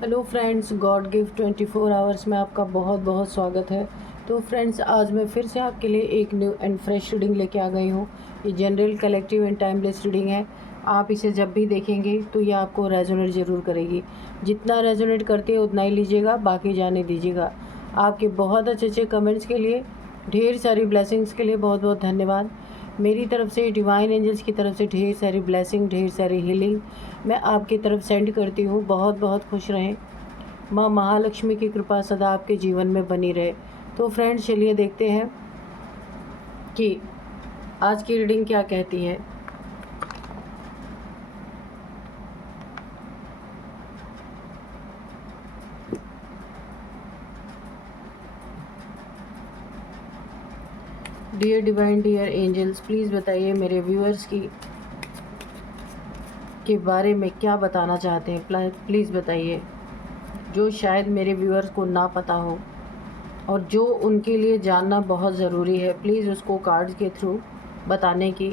Hello friends, God gift 24 hours में आपका बहुत बहुत स्वागत है। तो फ्रेंड्स, आज मैं फिर से आपके लिए एक न्यू एंड फ्रेश रीडिंग लेके आ गई हूँ। ये general, collective and timeless reading है। आप इसे जब भी देखेंगे तो ये आपको रेजोनेट ज़रूर करेगी। जितना रेजोनेट करती है उतना ही लीजिएगा, बाकी जाने दीजिएगा। आपके बहुत अच्छे अच्छे कमेंट्स के लिए, ढेर सारी ब्लेसिंग्स के लिए बहुत बहुत धन्यवाद। मेरी तरफ से, डिवाइन एंजल्स की तरफ से ढेर सारी ब्लेसिंग, ढेर सारी हीलिंग मैं आपकी तरफ सेंड करती हूँ। बहुत बहुत खुश रहें। माँ महालक्ष्मी की कृपा सदा आपके जीवन में बनी रहे। तो फ्रेंड्स, चलिए देखते हैं कि आज की रीडिंग क्या कहती है। Dear divine, dear angels, please बताइए मेरे व्यूअर्स के बारे में क्या बताना चाहते हैं। प्लीज़ बताइए, जो शायद मेरे व्यूअर्स को ना पता हो और जो उनके लिए जानना बहुत ज़रूरी है। प्लीज़ उसको कार्ड्स के थ्रू बताने की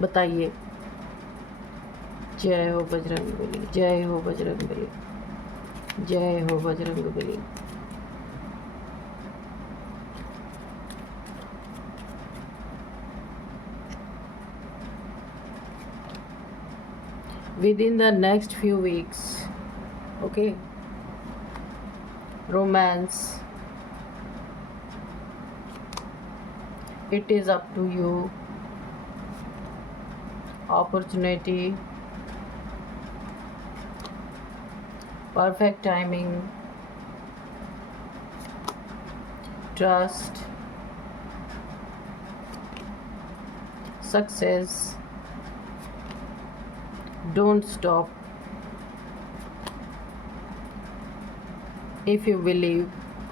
बताइए। जय हो बजरंगबली, जय हो बजरंगबली, जय हो Bajrangbali. Within the next few weeks, okay, romance, it is up to you. Opportunity, perfect timing, trust, success, don't stop if you believe.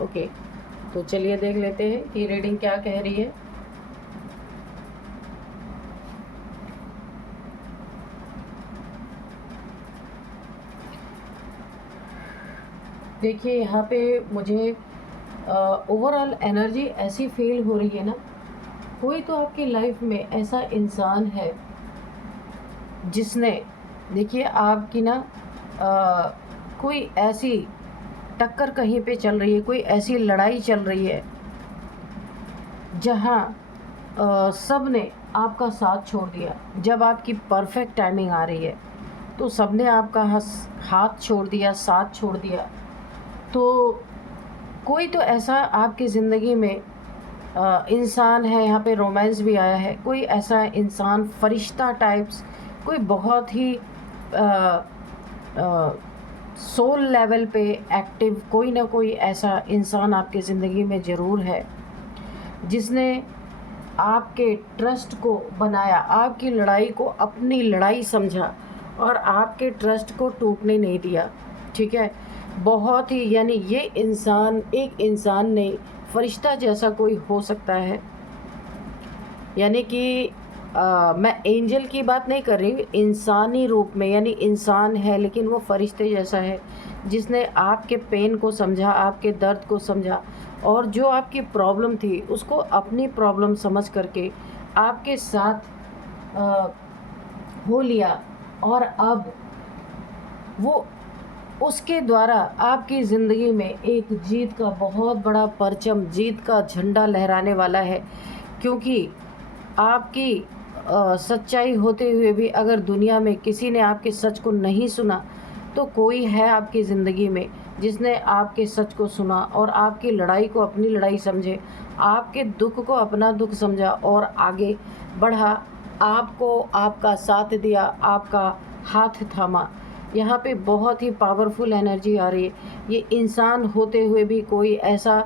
Okay, तो चलिए देख लेते हैं कि रीडिंग क्या कह रही है। देखिए, यहाँ पे मुझे ओवरऑल एनर्जी ऐसी फील हो रही है ना, कोई तो आपकी लाइफ में ऐसा इंसान है जिसने, देखिए आपकी ना कोई ऐसी टक्कर कहीं पे चल रही है, कोई ऐसी लड़ाई चल रही है जहाँ सब ने आपका साथ छोड़ दिया। जब आपकी परफेक्ट टाइमिंग आ रही है तो सब ने आपका हाथ छोड़ दिया, साथ छोड़ दिया। तो कोई तो ऐसा आपकी ज़िंदगी में इंसान है। यहाँ पे रोमांस भी आया है। कोई ऐसा इंसान, फरिश्ता टाइप्स, कोई बहुत ही सोल लेवल पे एक्टिव कोई ना कोई ऐसा इंसान आपकी ज़िंदगी में ज़रूर है जिसने आपके ट्रस्ट को बनाया, आपकी लड़ाई को अपनी लड़ाई समझा और आपके ट्रस्ट को टूटने नहीं दिया। ठीक है, बहुत ही, यानी ये इंसान, एक इंसान नहीं, फरिश्ता जैसा कोई हो सकता है। यानी कि मैं एंजल की बात नहीं कर रही, इंसानी रूप में, यानी इंसान है लेकिन वो फरिश्ते जैसा है, जिसने आपके पेन को समझा, आपके दर्द को समझा और जो आपकी प्रॉब्लम थी उसको अपनी प्रॉब्लम समझ करके आपके साथ हो लिया। और अब वो उसके द्वारा आपकी ज़िंदगी में एक जीत का बहुत बड़ा परचम, जीत का झंडा लहराने वाला है। क्योंकि आपकी सच्चाई होते हुए भी अगर दुनिया में किसी ने आपके सच को नहीं सुना तो कोई है आपकी ज़िंदगी में जिसने आपके सच को सुना और आपकी लड़ाई को अपनी लड़ाई समझे, आपके दुख को अपना दुख समझा और आगे बढ़ा, आपको आपका साथ दिया, आपका हाथ थामा। यहाँ पे बहुत ही पावरफुल एनर्जी आ रही है। ये इंसान होते हुए भी कोई ऐसा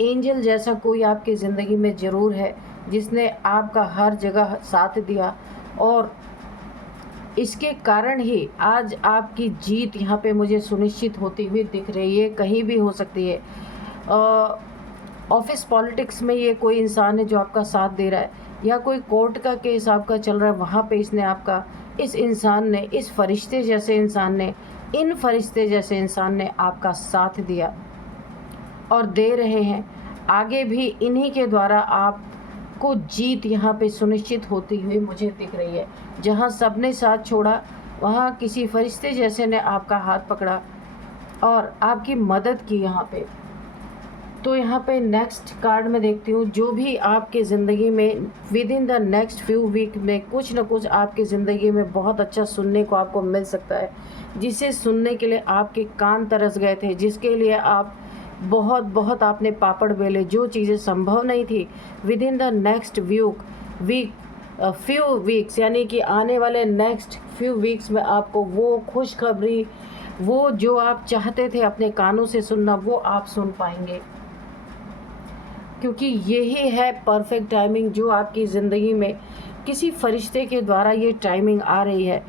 एंजल जैसा कोई आपकी ज़िंदगी में ज़रूर है जिसने आपका हर जगह साथ दिया और इसके कारण ही आज आपकी जीत यहाँ पे मुझे सुनिश्चित होती हुई दिख रही है। कहीं भी हो सकती है। ऑफिस पॉलिटिक्स में ये कोई इंसान है जो आपका साथ दे रहा है, या कोई कोर्ट का केस आपका चल रहा है, वहाँ पे इसने आपका, इस इंसान ने, इस फरिश्ते जैसे इंसान ने, इन फरिश्ते जैसे इंसान ने आपका साथ दिया और दे रहे हैं। आगे भी इन्हीं के द्वारा आप आपको जीत यहाँ पे सुनिश्चित होती हुई मुझे दिख रही है। जहाँ सबने साथ छोड़ा, वहाँ किसी फरिश्ते जैसे ने आपका हाथ पकड़ा और आपकी मदद की यहाँ पे। तो यहाँ पे नेक्स्ट कार्ड में देखती हूँ, जो भी आपके ज़िंदगी में within the next few week में कुछ ना कुछ आपकी ज़िंदगी में बहुत अच्छा सुनने को आपको मिल सकता है, जिसे सुनने के लिए आपके कान तरस गए थे, जिसके लिए आप बहुत बहुत आपने पापड़ बेले, जो चीज़ें संभव नहीं थी। With in the next few weeks, यानी कि आने वाले नेक्स्ट फ्यू वीक्स में आपको वो खुशखबरी, वो जो आप चाहते थे अपने कानों से सुनना, वो आप सुन पाएंगे। क्योंकि यही है परफेक्ट टाइमिंग, जो आपकी ज़िंदगी में किसी फरिश्ते के द्वारा ये टाइमिंग आ रही है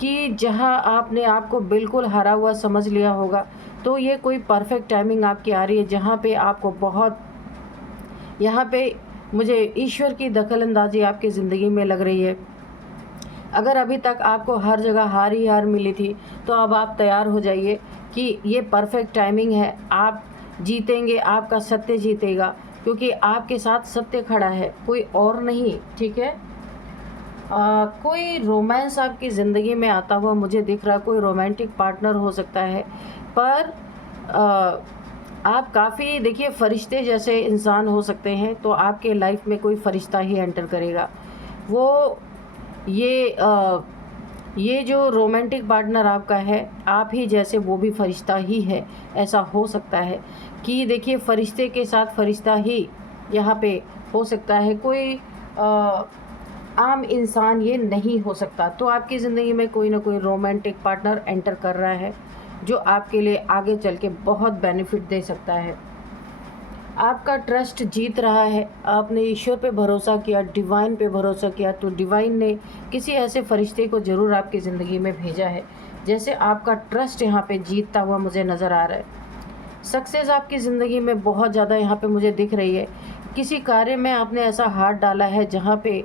कि जहां आपने आपको बिल्कुल हारा हुआ समझ लिया होगा, तो ये कोई परफेक्ट टाइमिंग आपकी आ रही है, जहां पे आपको बहुत, यहाँ पे मुझे ईश्वर की दखलंदाजी आपकी ज़िंदगी में लग रही है। अगर अभी तक आपको हर जगह हार ही हार मिली थी, तो अब आप तैयार हो जाइए कि ये परफेक्ट टाइमिंग है, आप जीतेंगे, आपका सत्य जीतेगा, क्योंकि आपके साथ सत्य खड़ा है, कोई और नहीं। ठीक है। कोई रोमांस आपकी ज़िंदगी में आता हुआ मुझे दिख रहा है, कोई रोमांटिक पार्टनर हो सकता है, पर आप काफ़ी, देखिए, फरिश्ते जैसे इंसान हो सकते हैं, तो आपके लाइफ में कोई फरिश्ता ही एंटर करेगा। वो ये जो रोमांटिक पार्टनर आपका है, आप ही जैसे वो भी फरिश्ता ही है, ऐसा हो सकता है कि देखिए फरिश्ते के साथ फरिश्ता ही यहाँ पे हो सकता है, कोई आम इंसान ये नहीं हो सकता। तो आपकी ज़िंदगी में कोई ना कोई रोमांटिक पार्टनर एंटर कर रहा है, जो आपके लिए आगे चल के बहुत बेनिफिट दे सकता है। आपका ट्रस्ट जीत रहा है, आपने ईश्वर पे भरोसा किया, डिवाइन पे भरोसा किया, तो डिवाइन ने किसी ऐसे फरिश्ते को ज़रूर आपकी ज़िंदगी में भेजा है, जैसे आपका ट्रस्ट यहाँ पे जीतता हुआ मुझे नज़र आ रहा है। सक्सेस आपकी ज़िंदगी में बहुत ज़्यादा यहाँ पे मुझे दिख रही है। किसी कार्य में आपने ऐसा हाथ डाला है जहाँ पे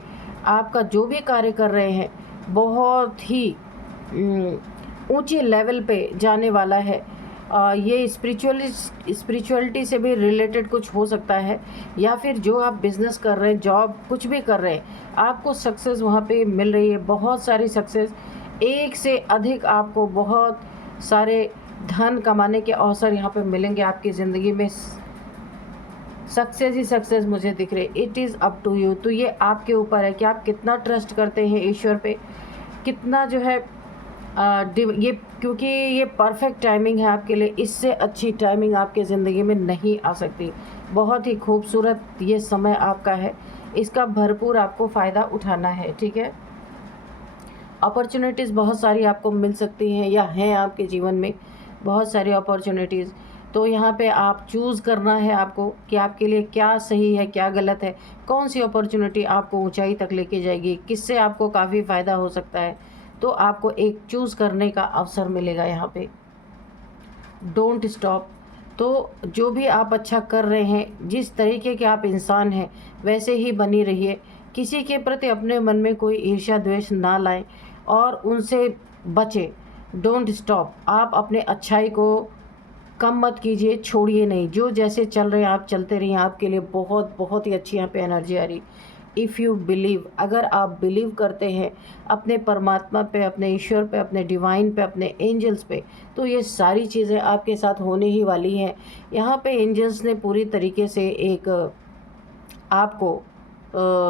आपका जो भी कार्य कर रहे हैं बहुत ही ऊंचे लेवल पे जाने वाला है। ये स्पिरिचुअलिटी से भी रिलेटेड कुछ हो सकता है, या फिर जो आप बिज़नेस कर रहे हैं, जॉब कुछ भी कर रहे हैं, आपको सक्सेस वहाँ पे मिल रही है, बहुत सारी सक्सेस, एक से अधिक आपको बहुत सारे धन कमाने के अवसर यहाँ पे मिलेंगे आपकी ज़िंदगी में। सक्सेस ही सक्सेस मुझे दिख रही है। It is up to you. तो ये आपके ऊपर है कि आप कितना ट्रस्ट करते हैं ईश्वर पे, कितना जो है ये, क्योंकि ये परफेक्ट टाइमिंग है आपके लिए, इससे अच्छी टाइमिंग आपके ज़िंदगी में नहीं आ सकती। बहुत ही खूबसूरत ये समय आपका है, इसका भरपूर आपको फ़ायदा उठाना है। ठीक है। अपॉर्चुनिटीज़ बहुत सारी आपको मिल सकती हैं, या हैं आपके जीवन में बहुत सारी अपॉर्चुनिटीज़। तो यहाँ पे आप चूज़ करना है आपको कि आपके लिए क्या सही है, क्या गलत है, कौन सी अपॉर्चुनिटी आपको ऊंचाई तक लेके जाएगी, किससे आपको काफ़ी फ़ायदा हो सकता है। तो आपको एक चूज़ करने का अवसर मिलेगा यहाँ पे। Don't stop. तो जो भी आप अच्छा कर रहे हैं, जिस तरीके के आप इंसान हैं, वैसे ही बनी रहिए। किसी के प्रति अपने मन में कोई ईर्ष्या द्वेष ना लाएं और उनसे बचें। Don't stop. आप अपने अच्छाई को कम मत कीजिए, छोड़िए नहीं। जो जैसे चल रहे हैं आप चलते रहिए, आपके लिए बहुत बहुत ही अच्छी यहाँ पे एनर्जी आ रही। इफ़ यू बिलीव, अगर आप बिलीव करते हैं अपने परमात्मा पे, अपने ईश्वर पे, अपने डिवाइन पे, अपने एंजल्स पे, तो ये सारी चीज़ें आपके साथ होने ही वाली हैं। यहाँ पे एंजल्स ने पूरी तरीके से एक आपको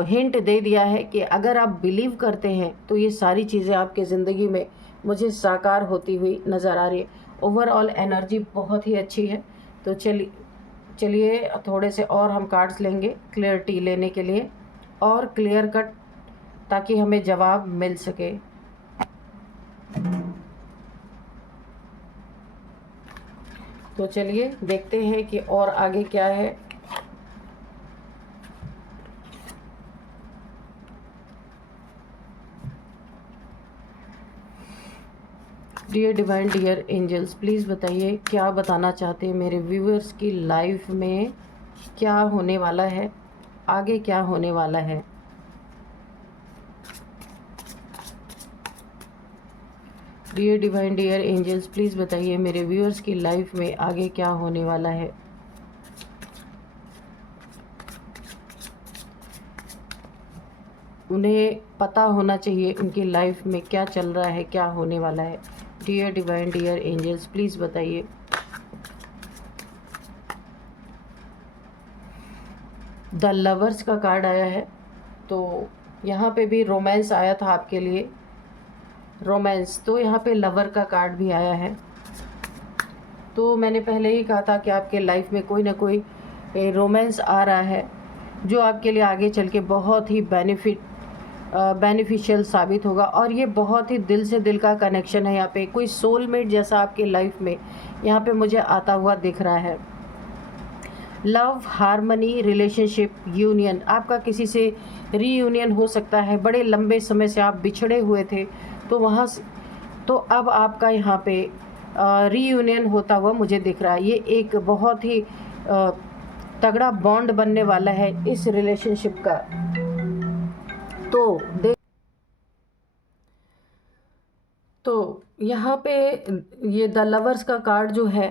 हिंट दे दिया है कि अगर आप बिलीव करते हैं तो ये सारी चीज़ें आपके ज़िंदगी में मुझे साकार होती हुई नज़र आ रही है। ओवरऑल एनर्जी बहुत ही अच्छी है। तो चलिए थोड़े से और हम कार्ड्स लेंगे क्लियरिटी लेने के लिए, और क्लियर कट, ताकि हमें जवाब मिल सके। तो चलिए देखते हैं कि और आगे क्या है। Dear divine, dear angels, please बताइए क्या बताना चाहते हैं मेरे व्यूअर्स की लाइफ में, क्या होने वाला है, आगे क्या होने वाला है। Dear divine, dear angels, please बताइए मेरे व्यूअर्स की लाइफ में आगे क्या होने वाला है। उन्हें पता होना चाहिए उनकी लाइफ में क्या चल रहा है, क्या होने वाला है। Dear divine, dear angels, please बताइए। द लवर्स का कार्ड आया है, तो यहाँ पे भी रोमांस आया था आपके लिए, रोमांस। तो यहाँ पे लवर का कार्ड भी आया है। तो मैंने पहले ही कहा था कि आपके लाइफ में कोई ना कोई रोमांस आ रहा है जो आपके लिए आगे चल के बहुत ही बेनिफिशियल साबित होगा। और ये बहुत ही दिल से दिल का कनेक्शन है। यहाँ पे कोई सोलमेट जैसा आपके लाइफ में यहाँ पे मुझे आता हुआ दिख रहा है। लव, हारमनी, रिलेशनशिप, यूनियन, आपका किसी से रीयूनियन हो सकता है। बड़े लंबे समय से आप बिछड़े हुए थे, तो वहाँ से तो अब आपका यहाँ पे रीयूनियन होता हुआ मुझे दिख रहा है। ये एक बहुत ही तगड़ा बॉन्ड बनने वाला है इस रिलेशनशिप का। तो यहाँ पे ये द लवर्स का कार्ड जो है,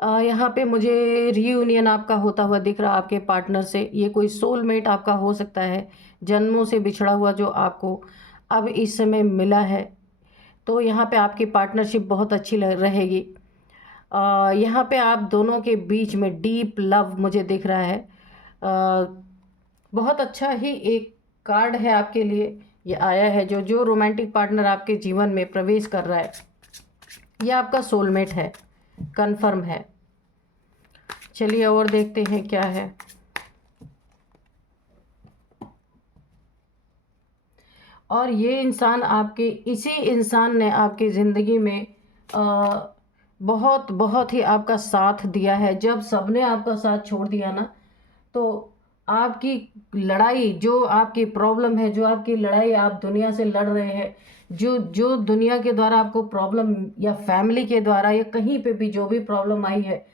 यहाँ पे मुझे रीयूनियन आपका होता हुआ दिख रहा है आपके पार्टनर से। ये कोई सोलमेट आपका हो सकता है, जन्मों से बिछड़ा हुआ जो आपको अब इस समय मिला है। तो यहाँ पे आपकी पार्टनरशिप बहुत अच्छी रहेगी। यहाँ पे आप दोनों के बीच में डीप लव मुझे दिख रहा है। बहुत अच्छा ही एक कार्ड है आपके लिए ये आया है। जो रोमांटिक पार्टनर आपके जीवन में प्रवेश कर रहा है, ये आपका सोलमेट है, कंफर्म है। चलिए और देखते हैं क्या है। और ये इंसान आपके, इसी इंसान ने आपकी ज़िंदगी में बहुत बहुत ही आपका साथ दिया है। जब सबने आपका साथ छोड़ दिया ना, तो आपकी लड़ाई, जो आपकी प्रॉब्लम है, जो आपकी लड़ाई आप दुनिया से लड़ रहे हैं, जो जो दुनिया के द्वारा आपको प्रॉब्लम, या फैमिली के द्वारा, या कहीं पे भी जो भी प्रॉब्लम आई है,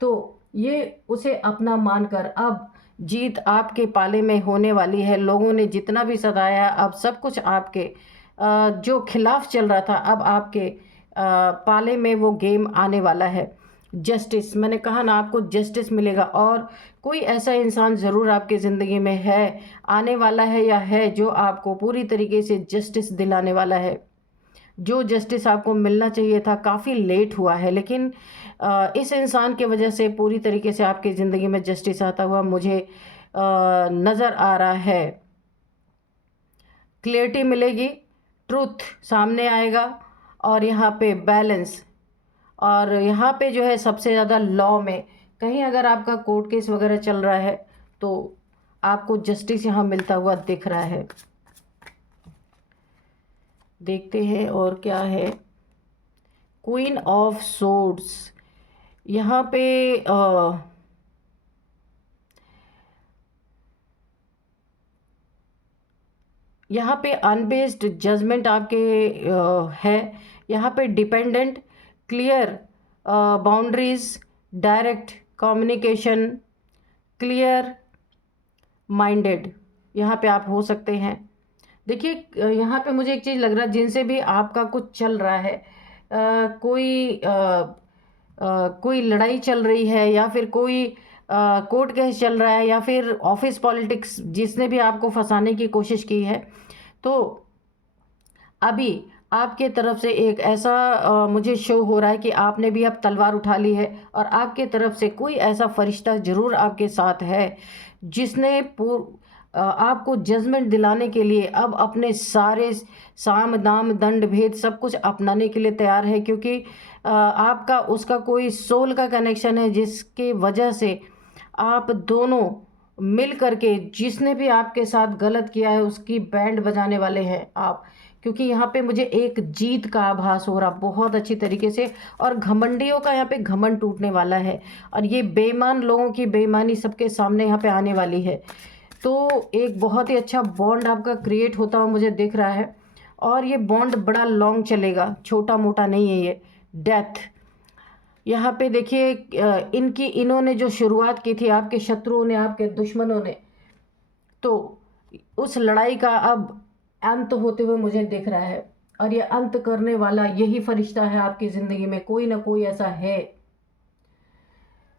तो ये उसे अपना मानकर अब जीत आपके पाले में होने वाली है। लोगों ने जितना भी सताया, अब सब कुछ आपके जो खिलाफ चल रहा था, अब आपके पाले में वो गेम आने वाला है। जस्टिस, मैंने कहा ना, आपको जस्टिस मिलेगा। और कोई ऐसा इंसान ज़रूर आपकी ज़िंदगी में है, आने वाला है या है, जो आपको पूरी तरीके से जस्टिस दिलाने वाला है। जो जस्टिस आपको मिलना चाहिए था, काफ़ी लेट हुआ है, लेकिन इस इंसान की वजह से पूरी तरीके से आपकी ज़िंदगी में जस्टिस आता हुआ मुझे नज़र आ रहा है। क्लियरिटी मिलेगी, ट्रूथ सामने आएगा, और यहाँ पे बैलेंस। और यहाँ पे जो है सबसे ज़्यादा लॉ में कहीं अगर आपका कोर्ट केस वगैरह चल रहा है, तो आपको जस्टिस यहाँ मिलता हुआ दिख रहा है। देखते हैं और क्या है। क्वीन ऑफ सोर्ड्स, यहाँ पे यहाँ पे अनबेस्ड जजमेंट आपके है। यहाँ पे dependent, clear boundaries, direct communication, clear minded, यहाँ पे आप हो सकते हैं। देखिए यहाँ पे मुझे एक चीज़ लग रहा है, जिनसे भी आपका कुछ चल रहा है, कोई लड़ाई चल रही है, या फिर कोई कोर्ट केस चल रहा है, या फिर ऑफिस पॉलिटिक्स, जिसने भी आपको फंसाने की कोशिश की है, तो अभी आपके तरफ से एक ऐसा मुझे शो हो रहा है कि आपने भी अब तलवार उठा ली है, और आपके तरफ से कोई ऐसा फरिश्ता ज़रूर आपके साथ है जिसने आपको जजमेंट दिलाने के लिए अब अपने सारे साम दाम दंड भेद सब कुछ अपनाने के लिए तैयार है। क्योंकि आपका उसका कोई सोल का कनेक्शन है, जिसके वजह से आप दोनों मिल करके, जिसने भी आपके साथ गलत किया है उसकी बैंड बजाने वाले हैं आप। क्योंकि यहाँ पे मुझे एक जीत का आभास हो रहा बहुत अच्छी तरीके से, और घमंडियों का यहाँ पे घमंड टूटने वाला है, और ये बेईमान लोगों की बेईमानी सबके सामने यहाँ पे आने वाली है। तो एक बहुत ही अच्छा बॉन्ड आपका क्रिएट होता हुआ मुझे दिख रहा है, और ये बॉन्ड बड़ा लॉन्ग चलेगा, छोटा मोटा नहीं है ये। डेथ, यहाँ पे देखिए इन्होंने जो शुरुआत की थी, आपके शत्रुओं ने, आपके दुश्मनों ने, तो उस लड़ाई का अब अंत होते हुए मुझे दिख रहा है। और ये अंत करने वाला यही फरिश्ता है आपकी ज़िंदगी में। कोई ना कोई ऐसा है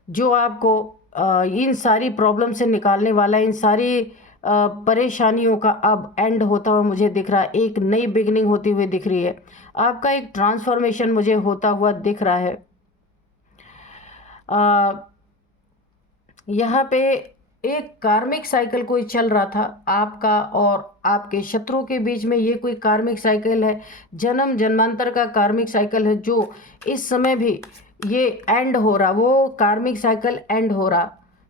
जो आपको इन सारी प्रॉब्लम से निकालने वाला है, इन सारी परेशानियों का अब एंड होता हुआ मुझे दिख रहा है, एक नई बिगनिंग होती हुई दिख रही है, आपका एक ट्रांसफॉर्मेशन मुझे होता हुआ दिख रहा है। यहाँ पे एक कार्मिक साइकिल कोई चल रहा था आपका और आपके शत्रुओं के बीच में। ये कोई कार्मिक साइकिल है, जन्म जन्मांतर का कार्मिक साइकिल है, जो इस समय भी ये एंड हो रहा, वो कार्मिक साइकिल एंड हो रहा,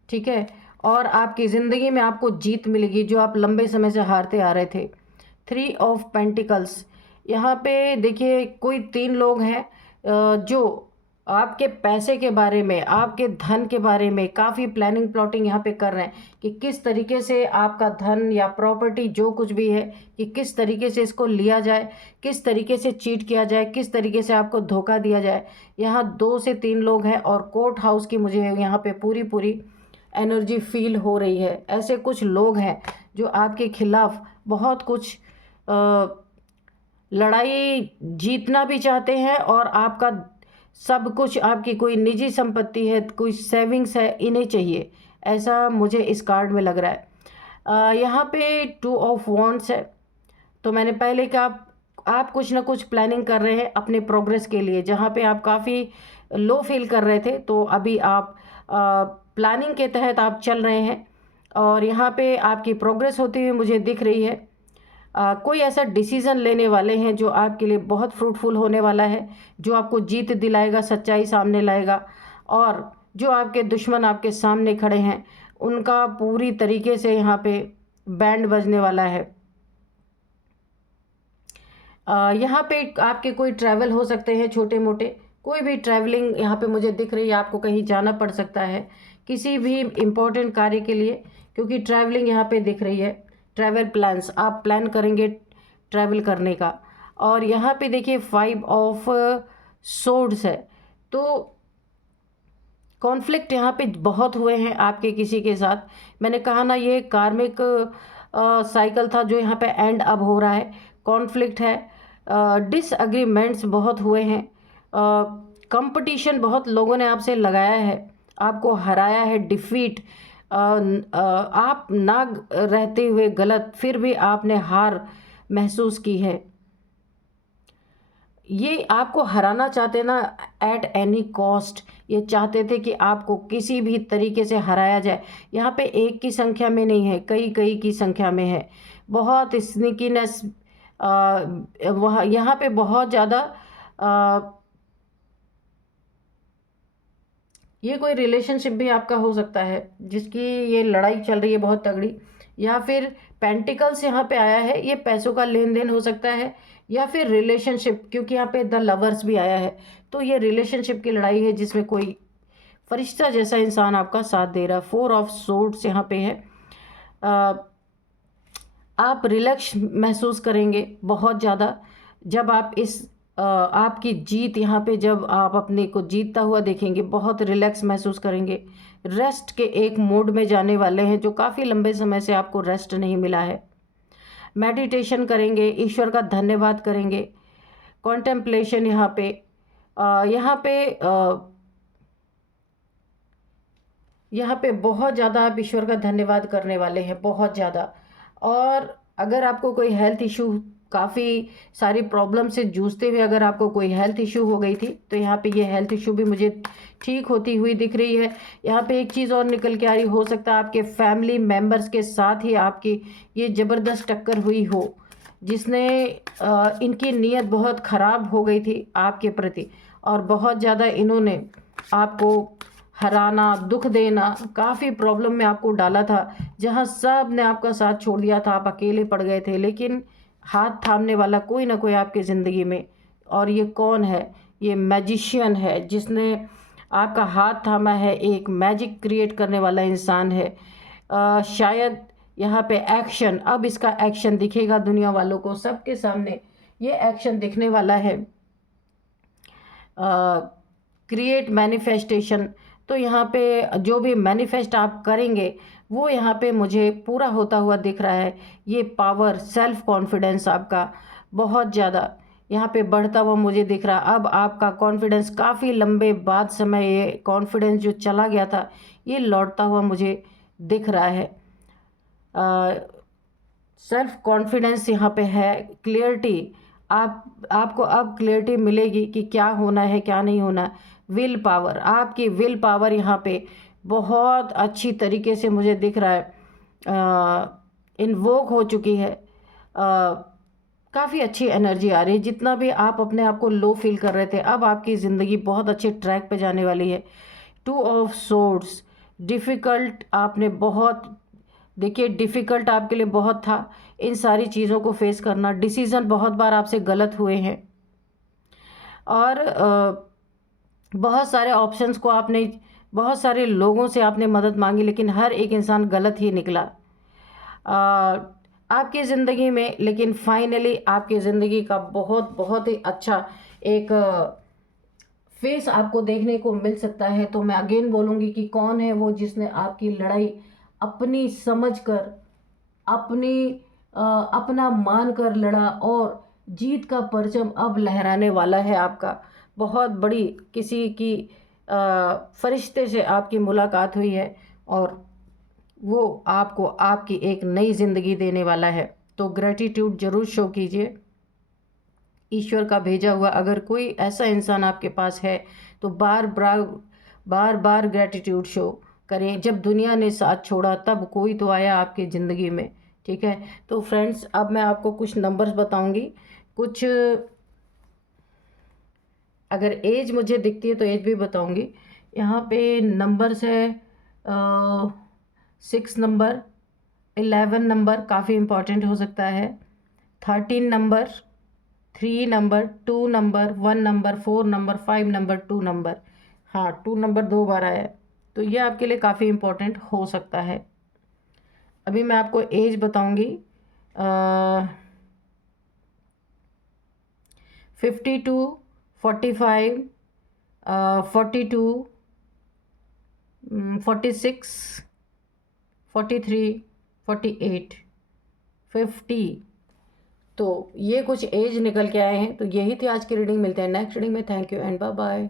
ठीक है। और आपकी ज़िंदगी में आपको जीत मिलेगी जो आप लंबे समय से हारते आ रहे थे। 3 ऑफ पेंटिकल्स, यहाँ पे देखिए कोई 3 लोग हैं जो आपके पैसे के बारे में, आपके धन के बारे में काफ़ी प्लानिंग प्लॉटिंग यहाँ पे कर रहे हैं कि किस तरीके से आपका धन या प्रॉपर्टी जो कुछ भी है कि किस तरीके से इसको लिया जाए, किस तरीके से चीट किया जाए, किस तरीके से आपको धोखा दिया जाए। यहाँ 2 से 3 लोग हैं और कोर्ट हाउस की मुझे यहाँ पे पूरी पूरी एनर्जी फील हो रही है। ऐसे कुछ लोग हैं जो आपके खिलाफ बहुत कुछ लड़ाई जीतना भी चाहते हैं और आपका सब कुछ, आपकी कोई निजी संपत्ति है, कोई सेविंग्स है, इन्हें चाहिए, ऐसा मुझे इस कार्ड में लग रहा है। यहाँ पे 2 ऑफ वॉन्ड्स है, तो मैंने पहले कहा आप कुछ ना कुछ प्लानिंग कर रहे हैं अपने प्रोग्रेस के लिए। जहाँ पे आप काफ़ी लो फील कर रहे थे तो अभी आप प्लानिंग के तहत आप चल रहे हैं और यहाँ पे आपकी प्रोग्रेस होती हुई मुझे दिख रही है। कोई ऐसा डिसीज़न लेने वाले हैं जो आपके लिए बहुत फ्रूटफुल होने वाला है, जो आपको जीत दिलाएगा, सच्चाई सामने लाएगा। और जो आपके दुश्मन आपके सामने खड़े हैं उनका पूरी तरीके से यहाँ पे बैंड बजने वाला है। यहाँ पे आपके कोई ट्रैवल हो सकते हैं, छोटे मोटे कोई भी ट्रैवलिंग यहाँ पे मुझे दिख रही है। आपको कहीं जाना पड़ सकता है किसी भी इम्पोर्टेंट कार्य के लिए, क्योंकि ट्रैवलिंग यहाँ पे दिख रही है। ट्रैवल प्लान्स आप प्लान करेंगे ट्रैवल करने का। और यहाँ पे देखिए 5 ऑफ सोर्ड्स है, तो कॉन्फ्लिक्ट यहाँ पे बहुत हुए हैं आपके किसी के साथ। मैंने कहा ना ये कार्मिक साइकिल था जो यहाँ पे एंड अब हो रहा है। कॉन्फ्लिक्ट है, डिसएग्रीमेंट्स बहुत हुए हैं, कंपटीशन बहुत लोगों ने आपसे लगाया है, आपको हराया है, डिफीट, आप ना रहते हुए गलत फिर भी आपने हार महसूस की है। ये आपको हराना चाहते ना एट एनी कॉस्ट, ये चाहते थे कि आपको किसी भी तरीके से हराया जाए। यहाँ पे एक की संख्या में नहीं है, कई कई की संख्या में है। बहुत स्नीकीनेस वहाँ यहाँ पे बहुत ज़्यादा ये कोई रिलेशनशिप भी आपका हो सकता है जिसकी ये लड़ाई चल रही है बहुत तगड़ी। या फिर पेंटिकल्स यहाँ पे आया है, ये पैसों का लेन देन हो सकता है या फिर रिलेशनशिप, क्योंकि यहाँ पे द लवर्स भी आया है। तो ये रिलेशनशिप की लड़ाई है जिसमें कोई फरिश्ता जैसा इंसान आपका साथ दे रहा है। 4 ऑफ सोर्ड्स यहाँ पे है। आप रिलैक्स महसूस करेंगे बहुत ज़्यादा जब आप इस आपकी जीत यहाँ पे जब आप अपने को जीतता हुआ देखेंगे, बहुत रिलैक्स महसूस करेंगे। रेस्ट के एक मोड में जाने वाले हैं जो काफ़ी लंबे समय से आपको रेस्ट नहीं मिला है। मेडिटेशन करेंगे, ईश्वर का धन्यवाद करेंगे, कॉन्टेम्पलेशन यहाँ पे यहाँ पे बहुत ज़्यादा आप ईश्वर का धन्यवाद करने वाले हैं, बहुत ज़्यादा। और अगर आपको कोई हेल्थ इशू, काफ़ी सारी प्रॉब्लम से जूझते हुए अगर आपको कोई हेल्थ इशू हो गई थी तो यहाँ पे ये हेल्थ इशू भी मुझे ठीक होती हुई दिख रही है। यहाँ पे एक चीज़ और निकल के आ रही, हो सकता है आपके फैमिली मेम्बर्स के साथ ही आपकी ये ज़बरदस्त टक्कर हुई हो जिसने इनकी नीयत बहुत ख़राब हो गई थी आपके प्रति और बहुत ज़्यादा इन्होंने आपको हराना, दुख देना, काफ़ी प्रॉब्लम में आपको डाला था, जहाँ सब ने आपका साथ छोड़ दिया था, आप अकेले पड़ गए थे। लेकिन हाथ थामने वाला कोई ना कोई आपकी ज़िंदगी में, और ये कौन है? ये मैजिशियन है जिसने आपका हाथ थामा है, एक मैजिक क्रिएट करने वाला इंसान है। शायद यहाँ पे एक्शन, अब इसका एक्शन दिखेगा दुनिया वालों को, सबके सामने ये एक्शन दिखने वाला है। क्रिएट मैनिफेस्टेशन, तो यहाँ पे जो भी मैनिफेस्ट आप करेंगे वो यहाँ पे मुझे पूरा होता हुआ दिख रहा है। ये पावर, सेल्फ कॉन्फिडेंस आपका बहुत ज़्यादा यहाँ पे बढ़ता हुआ मुझे दिख रहा। अब आपका कॉन्फिडेंस काफ़ी लंबे बाद समय, ये कॉन्फिडेंस जो चला गया था ये लौटता हुआ मुझे दिख रहा है। सेल्फ कॉन्फिडेंस यहाँ पे है, क्लियरिटी, आपको अब क्लियरिटी मिलेगी कि क्या होना है क्या नहीं होना। विल पावर, आपकी विल पावर यहाँ पे बहुत अच्छी तरीके से मुझे दिख रहा है इन्वोक हो चुकी है। काफ़ी अच्छी एनर्जी आ रही है। जितना भी आप अपने आप को लो फील कर रहे थे, अब आपकी ज़िंदगी बहुत अच्छे ट्रैक पे जाने वाली है। 2 ऑफ सोर्ड्स, डिफ़िकल्ट आपने बहुत, देखिए डिफ़िकल्ट आपके लिए बहुत था इन सारी चीज़ों को फेस करना। डिसीज़न बहुत बार आपसे गलत हुए हैं और बहुत सारे ऑप्शंस को आपने, बहुत सारे लोगों से आपने मदद मांगी, लेकिन हर एक इंसान गलत ही निकला आपकी ज़िंदगी में। लेकिन फाइनली आपकी ज़िंदगी का बहुत बहुत ही अच्छा एक फेस आपको देखने को मिल सकता है। तो मैं अगेन बोलूँगी कि कौन है वो जिसने आपकी लड़ाई अपनी समझकर, अपना मान कर लड़ा और जीत का परचम अब लहराने वाला है आपका। बहुत बड़ी किसी की फरिश्ते से आपकी मुलाकात हुई है और वो आपको आपकी एक नई ज़िंदगी देने वाला है। तो ग्रेटिट्यूड ज़रूर शो कीजिए। ईश्वर का भेजा हुआ अगर कोई ऐसा इंसान आपके पास है तो बार बार ग्रेटिट्यूड शो करें। जब दुनिया ने साथ छोड़ा तब कोई तो आया आपकी ज़िंदगी में, ठीक है। तो फ्रेंड्स, अब मैं आपको कुछ नंबर्स बताऊंगी। कुछ अगर एज मुझे दिखती है तो एज भी बताऊंगी। यहाँ पे नंबर्स है 6 नंबर, 11 नंबर काफ़ी इम्पॉर्टेंट हो सकता है, 13 number, 3 number, 2 number, 1 number, 4 number, 5 number, 2 number. हाँ, 2 नंबर 2 बार आया है, तो ये आपके लिए काफ़ी इम्पोर्टेंट हो सकता है। अभी मैं आपको एज बताऊंगी। 52, 45, 42, 46, 43, 48, 50। तो ये कुछ एज निकल के आए हैं। तो यही थी आज की रीडिंग। मिलते हैं नेक्स्ट रीडिंग में। Thank you and bye bye.